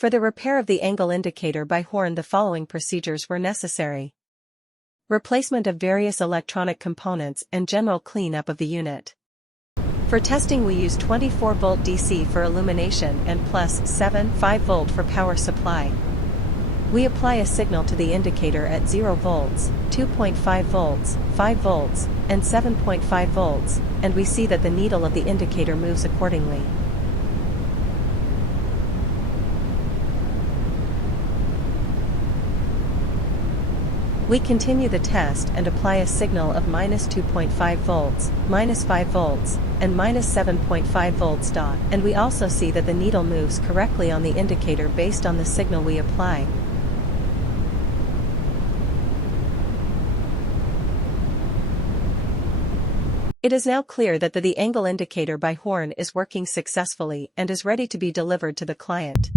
For the repair of the angle indicator by horn, the following procedures were necessary. Replacement of various electronic components and general cleanup of the unit. For testing we use 24-volt DC for illumination and plus 5V for power supply. We apply a signal to the indicator at 0 volts, 2.5 volts, 5 volts, and 7.5 volts, and we see that the needle of the indicator moves accordingly. We continue the test and apply a signal of -2.5 volts, -5 volts, and -7.5 volts. And we also see that the needle moves correctly on the indicator based on the signal we apply. It is now clear that the angle indicator by horn is working successfully and is ready to be delivered to the client.